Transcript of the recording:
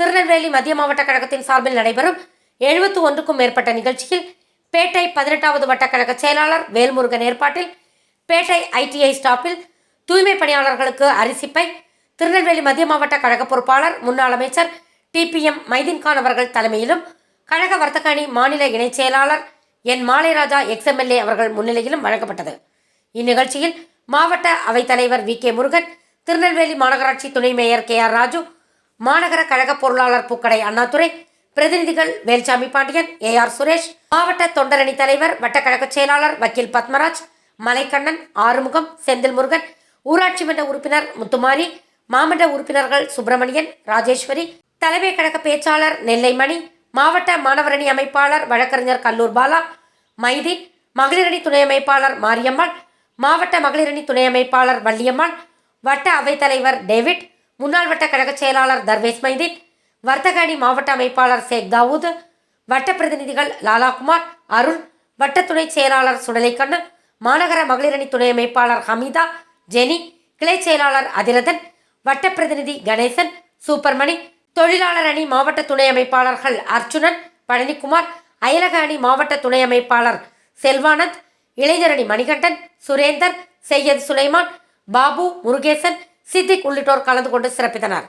திருநெல்வேலி மத்திய மாவட்ட கழகத்தின் சார்பில் நடைபெறும் எழுபத்து ஒன்றுக்கும் மேற்பட்ட நிகழ்ச்சியில் பேட்டை பதினெட்டாவது வட்டக்கழக செயலாளர் வேல்முருகன் ஏற்பாட்டில் பேட்டை ஐடிஐ ஸ்டாப்பில் தூய்மை பணியாளர்களுக்கு அரிசிப்பை திருநெல்வேலி மத்திய மாவட்ட கழக பொறுப்பாளர் முன்னாள் அமைச்சர் டிபிஎம் மைதீன்கான் அவர்கள் தலைமையிலும் கழக வர்த்தக அணி மாநில இணைச் செயலாளர் என் மாலைராஜா எக்ஸ்எம்எல்ஏ அவர்கள் முன்னிலையிலும் வழங்கப்பட்டது. இந்நிகழ்ச்சியில் மாவட்ட அவைத்தலைவர் வி கே முருகன் திருநெல்வேலி மாநகராட்சி துணை மேயர் கே ஆர் ராஜு மாநகர கழக பொருளாளர் பூக்கடை அண்ணாதுரை பிரதிநிதிகள் வேல்சாமி பாண்டியன் ஏ ஆர் சுரேஷ் மாவட்ட தொண்டரணி தலைவர் வட்டக்கழக செயலாளர் வக்கீல் பத்மராஜ் மலைக்கண்ணன் ஆறுமுகம் செந்தில் முருகன் ஊராட்சி மன்ற உறுப்பினர் முத்துமாரி மாமன்ற உறுப்பினர்கள் சுப்பிரமணியன் ராஜேஸ்வரி தலைமை கழக பேச்சாளர் நெல்லைமணி மாவட்ட மாணவரணி அமைப்பாளர் வழக்கறிஞர் கல்லூர் பாலா மைதீன் மகளிரணி துணை அமைப்பாளர் மாரியம்மாள் மாவட்ட மகளிரணி துணை அமைப்பாளர் வள்ளியம்மாள் வட்ட அவைத்தலைவர் டேவிட் முன்னாள் வட்ட கழக செயலாளர் தர்வேஸ் மைதீன் வர்த்தக அணி மாவட்ட அமைப்பாளர் ஷேக் தாவூத் வட்ட பிரதிநிதிகள் லாலாகுமார் அருண் வட்ட துணை செயலாளர் சுடலைக்கண்ணு மாநகர மகளிரணி துணை அமைப்பாளர் ஹமீதா ஜெனி கிளை செயலாளர் அதிரதன் வட்ட பிரதிநிதி கணேசன் சூப்பர்மணி தொழிலாளர் அணி மாவட்ட துணை அமைப்பாளர்கள் அர்ச்சுனன் பழனிக்குமார் அயலக அணி மாவட்ட துணை அமைப்பாளர் செல்வானந்த் இளைஞரணி மணிகண்டன் சுரேந்தர் சையத் சுலைமான் பாபு முருகேசன் சித்திக் உள்ளிட்டோர் கலந்து கொண்டு சிறப்பித்தனர்.